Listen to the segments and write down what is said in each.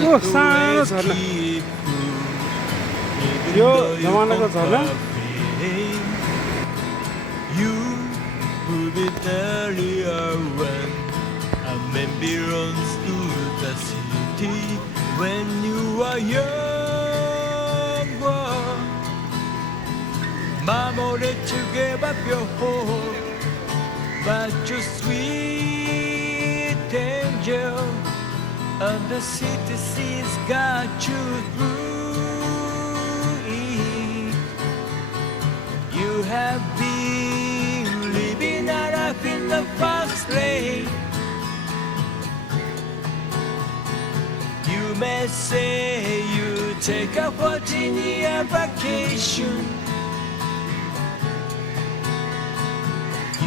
यो सानो झरना यो जमानाको झरना You will be earlier when a man belongs to the city when you are young. Mama let you give up your hope, but your sweet angel of the city seas got you through it. You have been living a life in the fast lane. You may say you take a 14-year vacation.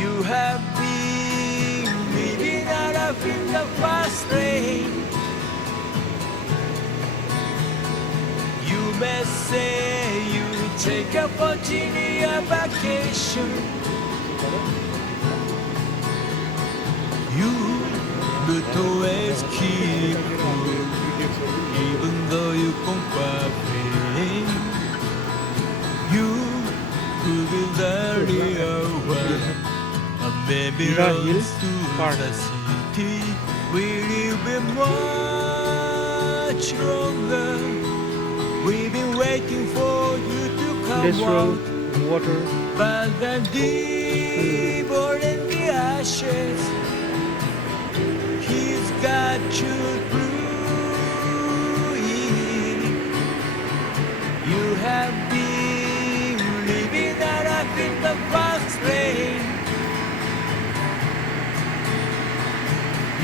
You have been living a life in the fast lane. You may say you take a 14-year vacation. You but always keep cool, even though you conquer pain. You could be earlier when a baby runs to the city. Will you be much longer? We've been waiting for you to come out, water but the deeper in the ashes, he's got you through it. You have been living a life in the fast lane.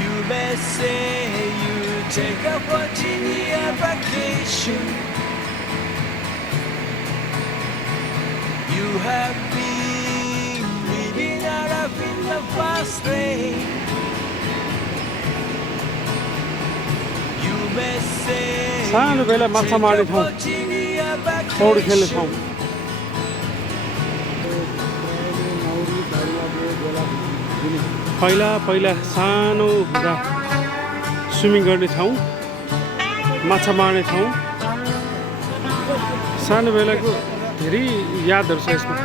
You may say you take a 14-year vacation. You have been living a life in the fast lane. You may say सानो बेला माछा मार्ने ठाउँ पौडी खेल्ने ठाउँ पहिला पहिला सानो हुँदा स्विमिङ गर्ने ठाउँ माछा मार्ने ठाउँ सानो बेलाको धेरै यादहरू छ यसमा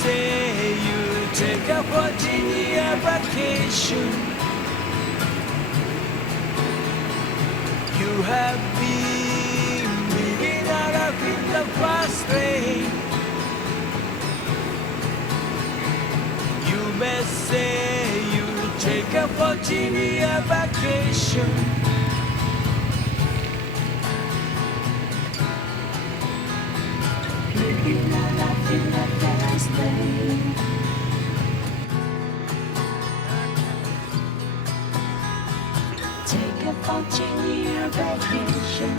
say you take a 14-year vacation. You have been living a life in the fast lane. You may say you take a 14-year vacation. Living a life in the fast lane. Take a 14-year vacation.